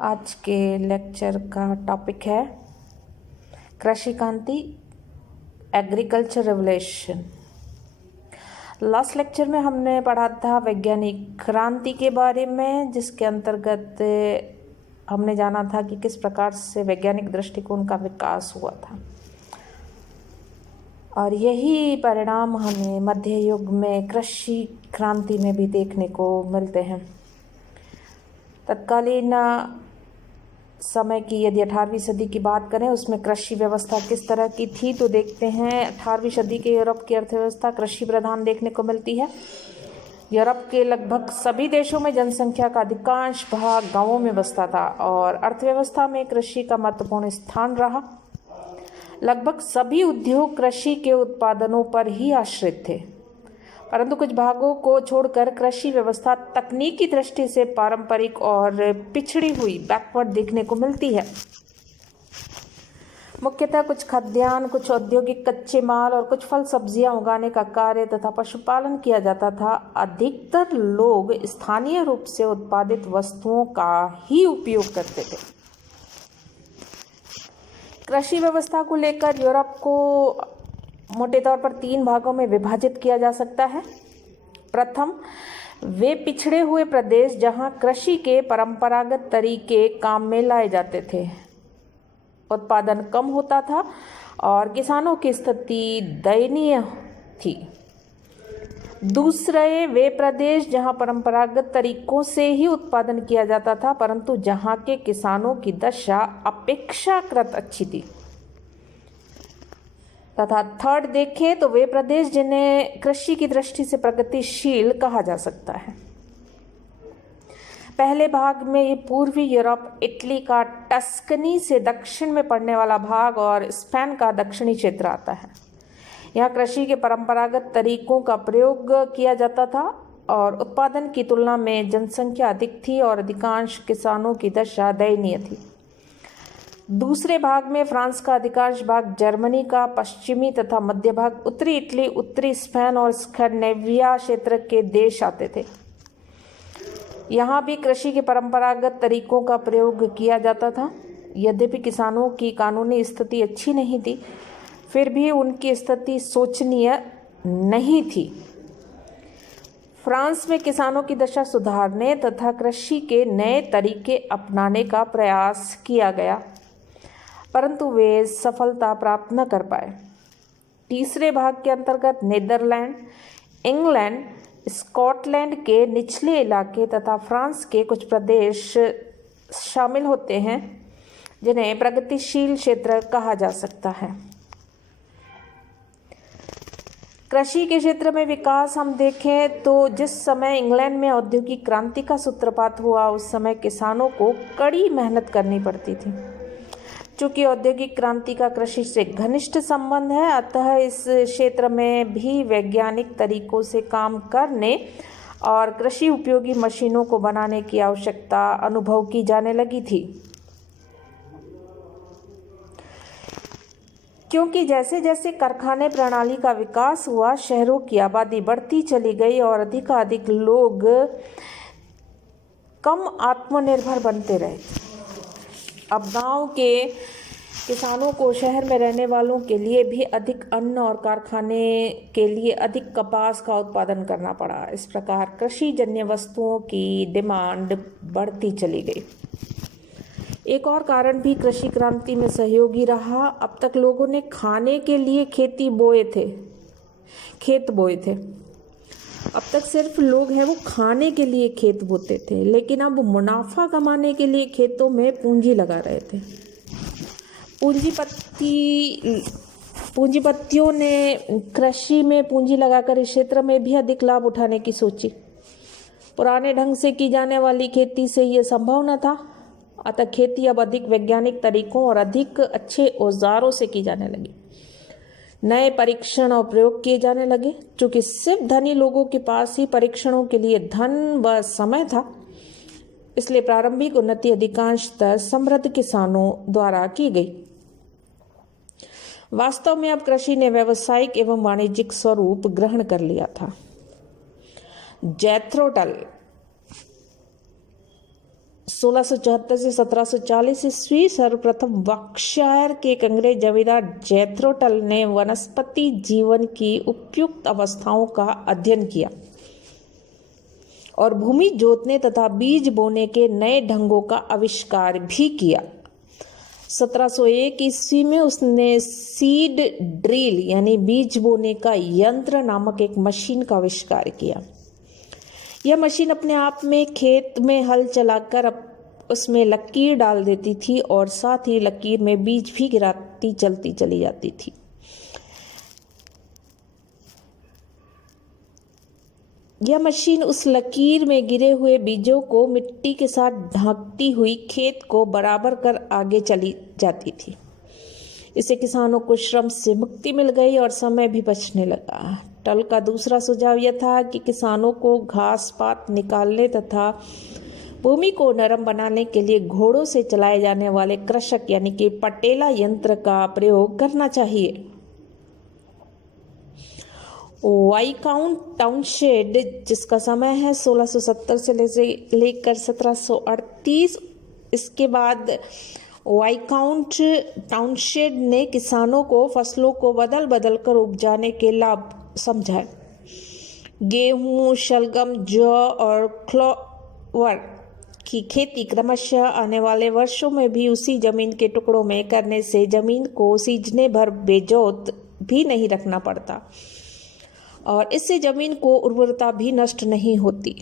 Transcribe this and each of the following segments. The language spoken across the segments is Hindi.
आज के लेक्चर का टॉपिक है कृषि क्रांति, एग्रीकल्चर रेवोल्यूशन। लास्ट लेक्चर में हमने पढ़ा था वैज्ञानिक क्रांति के बारे में, जिसके अंतर्गत हमने जाना था कि किस प्रकार से वैज्ञानिक दृष्टिकोण का विकास हुआ था, और यही परिणाम हमें मध्य युग में कृषि क्रांति में भी देखने को मिलते हैं। तत्कालीन समय की यदि 18वीं सदी की बात करें, उसमें कृषि व्यवस्था किस तरह की थी, तो देखते हैं 18वीं सदी के यूरोप की अर्थव्यवस्था कृषि प्रधान देखने को मिलती है। यूरोप के लगभग सभी देशों में जनसंख्या का अधिकांश भाग गांवों में बसता था और अर्थव्यवस्था में कृषि का महत्वपूर्ण स्थान रहा। लगभग सभी उद्योग कृषि के उत्पादनों पर ही आश्रित थे, परंतु कुछ भागों को छोड़कर कृषि व्यवस्था तकनीकी दृष्टि से पारंपरिक और पिछड़ी हुई, बैकवर्ड देखने को मिलती है। मुख्यतः कुछ खाद्यान्न, कुछ औद्योगिक कच्चे माल और कुछ फल सब्जियां उगाने का कार्य तथा पशुपालन किया जाता था। अधिकतर लोग स्थानीय रूप से उत्पादित वस्तुओं का ही उपयोग करते थे। कृषि व्यवस्था को लेकर यूरोप को मोटे तौर पर 3 भागों में विभाजित किया जा सकता है। प्रथम, वे पिछड़े हुए प्रदेश जहां कृषि के परंपरागत तरीके काम में लाए जाते थे, उत्पादन कम होता था और किसानों की स्थिति दयनीय थी। दूसरे, वे प्रदेश जहां परंपरागत तरीकों से ही उत्पादन किया जाता था, परंतु जहां के किसानों की दशा अपेक्षाकृत अच्छी थी। तथा थर्ड देखें तो वे प्रदेश जिन्हें कृषि की दृष्टि से प्रगतिशील कहा जा सकता है। पहले भाग में ये पूर्वी यूरोप, इटली का टस्कनी से दक्षिण में पड़ने वाला भाग और स्पेन का दक्षिणी क्षेत्र आता है। यहाँ कृषि के परंपरागत तरीकों का प्रयोग किया जाता था और उत्पादन की तुलना में जनसंख्या अधिक थी और अधिकांश किसानों की दशा दयनीय थी। दूसरे भाग में फ्रांस का अधिकांश भाग, जर्मनी का पश्चिमी तथा मध्य भाग, उत्तरी इटली, उत्तरी स्पेन और स्कैंडिनेविया क्षेत्र के देश आते थे। यहाँ भी कृषि के परंपरागत तरीकों का प्रयोग किया जाता था। यद्यपि किसानों की कानूनी स्थिति अच्छी नहीं थी, फिर भी उनकी स्थिति शोचनीय नहीं थी। फ्रांस में किसानों की दशा सुधारने तथा कृषि के नए तरीके अपनाने का प्रयास किया गया, परंतु वे सफलता प्राप्त न कर पाए। तीसरे भाग के अंतर्गत नीदरलैंड, इंग्लैंड, स्कॉटलैंड के निचले इलाके तथा फ्रांस के कुछ प्रदेश शामिल होते हैं, जिन्हें प्रगतिशील क्षेत्र कहा जा सकता है। कृषि के क्षेत्र में विकास हम देखें तो जिस समय इंग्लैंड में औद्योगिक क्रांति का सूत्रपात हुआ, उस समय किसानों को कड़ी मेहनत करनी पड़ती थी। चूँकि औद्योगिक क्रांति का कृषि से घनिष्ठ संबंध है, अतः इस क्षेत्र में भी वैज्ञानिक तरीकों से काम करने और कृषि उपयोगी मशीनों को बनाने की आवश्यकता अनुभव की जाने लगी थी। क्योंकि जैसे जैसे कारखाने प्रणाली का विकास हुआ, शहरों की आबादी बढ़ती चली गई और अधिकाधिक लोग कम आत्मनिर्भर बनते रहे। अब गांव के किसानों को शहर में रहने वालों के लिए भी अधिक अन्न और कारखाने के लिए अधिक कपास का उत्पादन करना पड़ा। इस प्रकार कृषि जन्य वस्तुओं की डिमांड बढ़ती चली गई। एक और कारण भी कृषि क्रांति में सहयोगी रहा। अब तक लोगों ने खाने के लिए खेत बोए थे। अब तक सिर्फ लोग हैं वो खाने के लिए खेत बोते थे, लेकिन अब मुनाफा कमाने के लिए खेतों में पूंजी लगा रहे थे। पूंजीपतियों ने कृषि में पूंजी लगाकर इस क्षेत्र में भी अधिक लाभ उठाने की सोची। पुराने ढंग से की जाने वाली खेती से यह संभव न था, अतः खेती अब अधिक वैज्ञानिक तरीकों और अधिक अच्छे औजारों से की जाने लगी। नए परीक्षण और प्रयोग किए जाने लगे। चूँकि सिर्फ धनी लोगों के पास ही परीक्षणों के लिए धन व समय था, इसलिए प्रारंभिक उन्नति अधिकांशतः समृद्ध किसानों द्वारा की गई। वास्तव में अब कृषि ने व्यावसायिक एवं वाणिज्यिक स्वरूप ग्रहण कर लिया था। जैथरो टल 1674 से 1740 ईस्वी सर्वप्रथम वॉर्कशायर के एक अंग्रेज जमींदार जेथरो टल ने वनस्पति जीवन की उपयुक्त अवस्थाओं का अध्ययन किया और भूमि जोतने तथा बीज बोने के नए ढंगों का आविष्कार भी किया। 1701 ईस्वी में उसने सीड ड्रिल यानी बीज बोने का यंत्र नामक एक मशीन का आविष्कार किया। यह मशीन अपने आप में खेत में हल चलाकर उसमें लकीर डाल देती थी और साथ ही लकीर में बीज भी गिराती चलती चली जाती थी। यह मशीन उस लकीर में गिरे हुए बीजों को मिट्टी के साथ ढांकती हुई खेत को बराबर कर आगे चली जाती थी। इससे किसानों को श्रम से मुक्ति मिल गई और समय भी बचने लगा। टल का दूसरा सुझाव यह था कि किसानों को घास पात निकालने तथा भूमि को नरम बनाने के लिए घोड़ों से चलाए जाने वाले कृषक यानी कि पटेला यंत्र का प्रयोग करना चाहिए। वाइकाउंट टाउनशेड, जिसका समय है 1670 से लेकर 1738, इसके बाद वाइकाउंट टाउनशेड ने किसानों को फसलों को बदल बदल कर उपजाने के लाभ समझाए। गेहूं, शलगम, जौ और क्लोवर की खेती क्रमशः आने वाले वर्षों में भी उसी जमीन के टुकड़ों में करने से जमीन को सीजने भर बेजोत भी नहीं रखना पड़ता और इससे जमीन को उर्वरता भी नष्ट नहीं होती।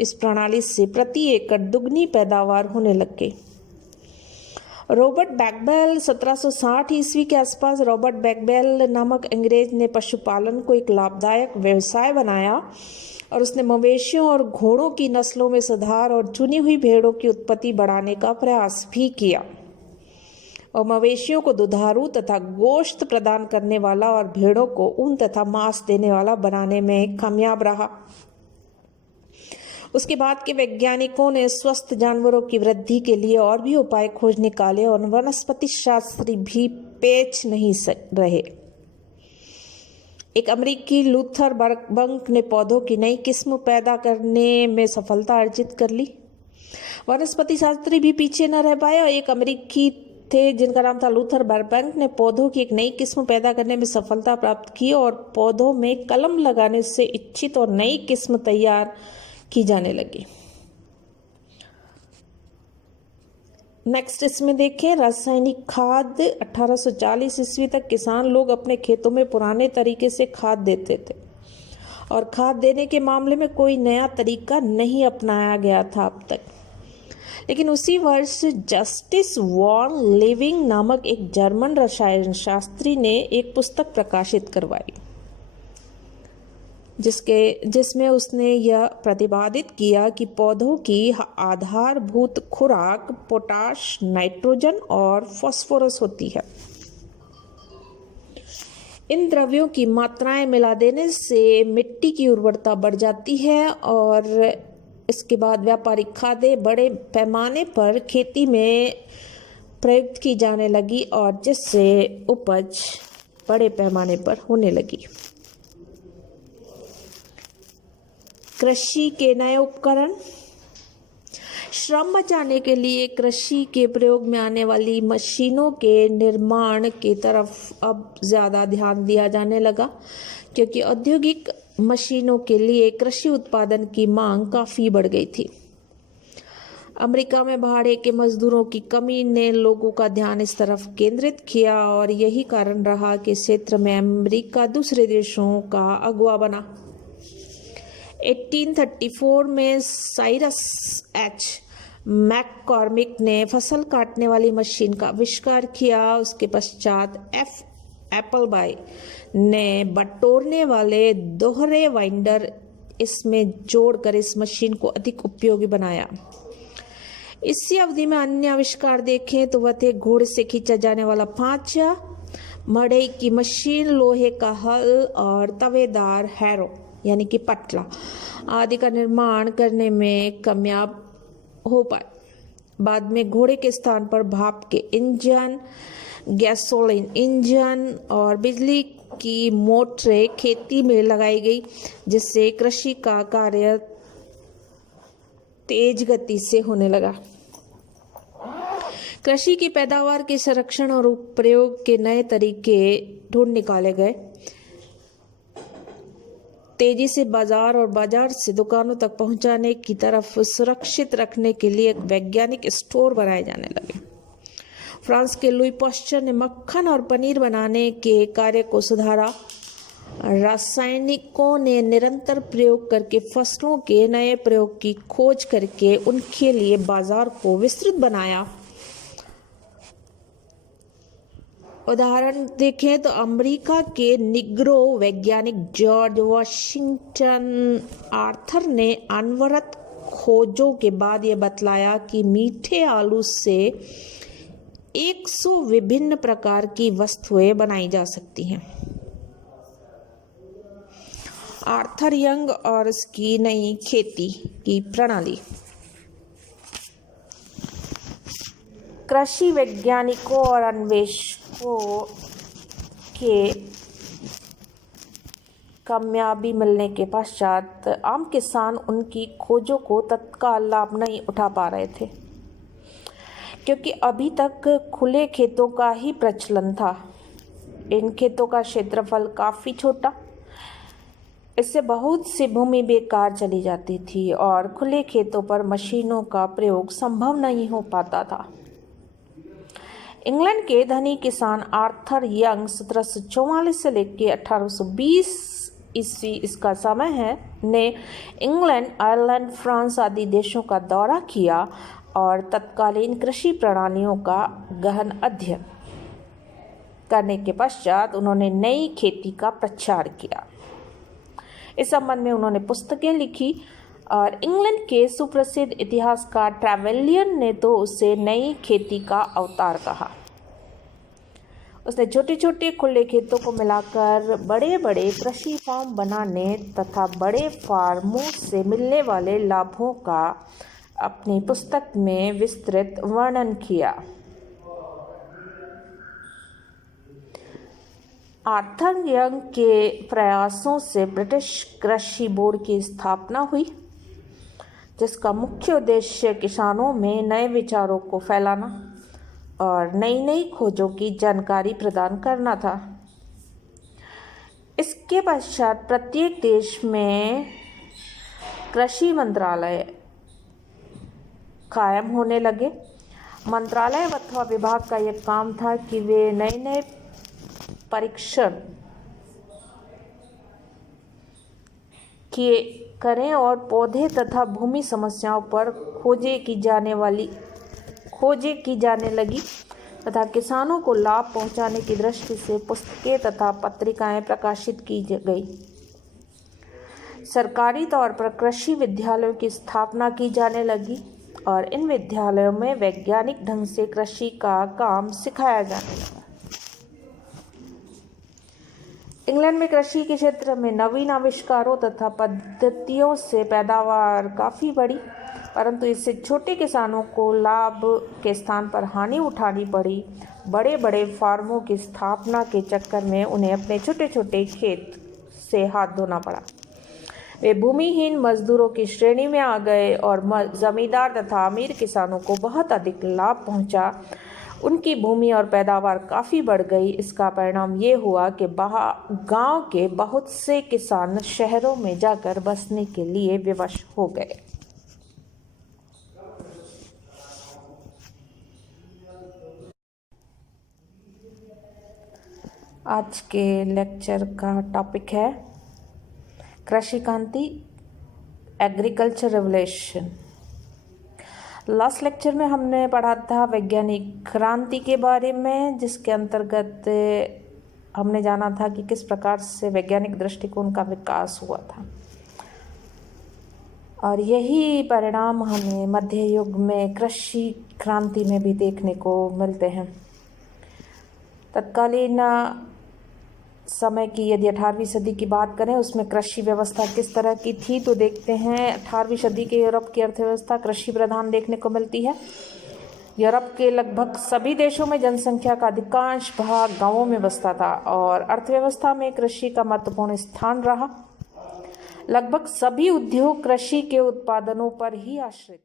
इस प्रणाली से प्रति एकड़ दुगनी पैदावार होने लग गई। रॉबर्ट बैकबेल 1760 ईस्वी के आसपास रॉबर्ट बैकबेल नामक अंग्रेज ने पशुपालन को एक लाभदायक व्यवसाय बनाया और उसने मवेशियों और घोड़ों की नस्लों में सुधार और चुनी हुई भेड़ों की उत्पत्ति बढ़ाने का प्रयास भी किया और मवेशियों को दुधारू तथा गोश्त प्रदान करने वाला और भेड़ों को ऊन तथा मांस देने वाला बनाने में कामयाब रहा। उसके बाद के वैज्ञानिकों ने स्वस्थ जानवरों की वृद्धि के लिए और भी उपाय खोज निकाले और वनस्पति शास्त्री भी पेच नहीं रहे। एक अमेरिकी लूथर बर्बंक ने पौधों की नई किस्म पैदा करने में सफलता अर्जित कर ली। वनस्पति शास्त्री भी पीछे न रह पाए और एक अमेरिकी थे जिनका नाम था लूथर बर्बंक ने पौधों की एक नई किस्म पैदा करने में सफलता प्राप्त की और पौधों में कलम लगाने से इच्छित और नई किस्म तैयार की जाने लगी। नेक्स्ट इसमें देखें रासायनिक खाद। 1840 ईस्वी तक किसान लोग अपने खेतों में पुराने तरीके से खाद देते थे और खाद देने के मामले में कोई नया तरीका नहीं अपनाया गया था अब तक। लेकिन उसी वर्ष जस्टिस वॉन लिविंग नामक एक जर्मन रसायन शास्त्री ने एक पुस्तक प्रकाशित करवाई जिसमें उसने यह प्रतिपादित किया कि पौधों की आधारभूत खुराक पोटाश, नाइट्रोजन और फास्फोरस होती है। इन द्रव्यों की मात्राएं मिला देने से मिट्टी की उर्वरता बढ़ जाती है और इसके बाद व्यापारिक खादें बड़े पैमाने पर खेती में प्रयुक्त की जाने लगी और जिससे उपज बड़े पैमाने पर होने लगी। कृषि के नए उपकरण। श्रम बचाने के लिए कृषि के प्रयोग में आने वाली मशीनों के निर्माण की तरफ अब ज़्यादा ध्यान दिया जाने लगा क्योंकि औद्योगिक मशीनों के लिए कृषि उत्पादन की मांग काफ़ी बढ़ गई थी। अमेरिका में भाड़े के मजदूरों की कमी ने लोगों का ध्यान इस तरफ केंद्रित किया और यही कारण रहा कि क्षेत्र में अमेरिका दूसरे देशों का अगुवा बना। 1834 में साइरस एच मैककॉर्मिक ने फसल काटने वाली मशीन का आविष्कार किया। उसके पश्चात एप्पलबाई ने बटोरने वाले दोहरे वाइंडर इसमें जोड़कर इस मशीन को अधिक उपयोगी बनाया। इसी अवधि में अन्य आविष्कार देखें तो वह थे घोड़े से खींचा जाने वाला पांचा, मढ़ई की मशीन, लोहे का हल और तवेदार हैरो यानी कि पटला आदि का निर्माण करने में कामयाब हो पाए। बाद में घोड़े के स्थान पर भाप के इंजन, गैसोलीन इंजन और बिजली की मोटरें खेती में लगाई गई जिससे कृषि का कार्य तेज गति से होने लगा। कृषि की पैदावार के संरक्षण और प्रयोग के नए तरीके ढूंढ निकाले गए। तेजी से बाजार और बाजार से दुकानों तक पहुंचाने की तरफ सुरक्षित रखने के लिए एक वैज्ञानिक स्टोर बनाए जाने लगे। फ्रांस के लुई पास्चर ने मक्खन और पनीर बनाने के कार्य को सुधारा। रासायनिकों ने निरंतर प्रयोग करके फसलों के नए प्रयोग की खोज करके उनके लिए बाजार को विस्तृत बनाया। उदाहरण देखें तो अमेरिका के निग्रो वैज्ञानिक जॉर्ज वाशिंगटन आर्थर ने अनवरत खोजों के बाद यह बतलाया कि मीठे आलू से 100 विभिन्न प्रकार की वस्तुएं बनाई जा सकती हैं। आर्थर यंग और उसकी नई खेती की प्रणाली। कृषि वैज्ञानिकों और अन्वेषकों के कामयाबी मिलने के पश्चात आम किसान उनकी खोजों को तत्काल लाभ नहीं उठा पा रहे थे, क्योंकि अभी तक खुले खेतों का ही प्रचलन था। इन खेतों का क्षेत्रफल काफ़ी छोटा, इससे बहुत सी भूमि बेकार चली जाती थी और खुले खेतों पर मशीनों का प्रयोग संभव नहीं हो पाता था। इंग्लैंड के धनी किसान आर्थर यंग 1744 से लेकर 1820 ईस्वी इसका समय है ने इंग्लैंड, आयरलैंड, फ्रांस आदि देशों का दौरा किया और तत्कालीन कृषि प्रणालियों का गहन अध्ययन करने के पश्चात उन्होंने नई खेती का प्रचार किया। इस संबंध में उन्होंने पुस्तकें लिखी और इंग्लैंड के सुप्रसिद्ध इतिहासकार ट्रेवेलियन ने तो उसे नई खेती का अवतार कहा। उसने छोटे छोटे खुले खेतों को मिलाकर बड़े बड़े कृषि फार्म बनाने तथा बड़े फार्मों से मिलने वाले लाभों का अपनी पुस्तक में विस्तृत वर्णन किया। आर्थर यंग के प्रयासों से ब्रिटिश कृषि बोर्ड की स्थापना हुई, जिसका मुख्य उद्देश्य किसानों में नए विचारों को फैलाना और नई नई खोजों की जानकारी प्रदान करना था। इसके पश्चात प्रत्येक देश में कृषि मंत्रालय कायम होने लगे। मंत्रालय अथवा विभाग का यह काम था कि वे नए नए परीक्षण किए करें और पौधे तथा भूमि समस्याओं पर खोजें की जाने लगी तथा किसानों को लाभ पहुंचाने की दृष्टि से पुस्तकें तथा पत्रिकाएं प्रकाशित की गई। सरकारी तौर पर कृषि विद्यालयों की स्थापना की जाने लगी और इन विद्यालयों में वैज्ञानिक ढंग से कृषि का काम सिखाया जाने लगा। इंग्लैंड में कृषि के क्षेत्र में नवीन आविष्कारों तथा पद्धतियों से पैदावार काफ़ी बढ़ी, परंतु इससे छोटे किसानों को लाभ के स्थान पर हानि उठानी पड़ी। बड़े बड़े फार्मों की स्थापना के चक्कर में उन्हें अपने छोटे छोटे खेत से हाथ धोना पड़ा। वे भूमिहीन मजदूरों की श्रेणी में आ गए और जमींदार तथा अमीर किसानों को बहुत अधिक लाभ पहुंचा। उनकी भूमि और पैदावार काफ़ी बढ़ गई। इसका परिणाम ये हुआ कि गांव के बहुत से किसान शहरों में जाकर बसने के लिए विवश हो गए। आज के लेक्चर का टॉपिक है कृषि क्रांति, एग्रीकल्चर रेवोल्यूशन। लास्ट लेक्चर में हमने पढ़ा था वैज्ञानिक क्रांति के बारे में, जिसके अंतर्गत हमने जाना था कि किस प्रकार से वैज्ञानिक दृष्टिकोण का विकास हुआ था और यही परिणाम हमें मध्य युग में कृषि क्रांति में भी देखने को मिलते हैं। तत्कालीन समय की यदि 18वीं सदी की बात करें, उसमें कृषि व्यवस्था किस तरह की थी तो देखते हैं। 18वीं सदी के यूरोप की अर्थव्यवस्था कृषि प्रधान देखने को मिलती है। यूरोप के लगभग सभी देशों में जनसंख्या का अधिकांश भाग गांवों में बसता था और अर्थव्यवस्था में कृषि का महत्वपूर्ण स्थान रहा। लगभग सभी उद्योग कृषि के उत्पादनों पर ही आश्रित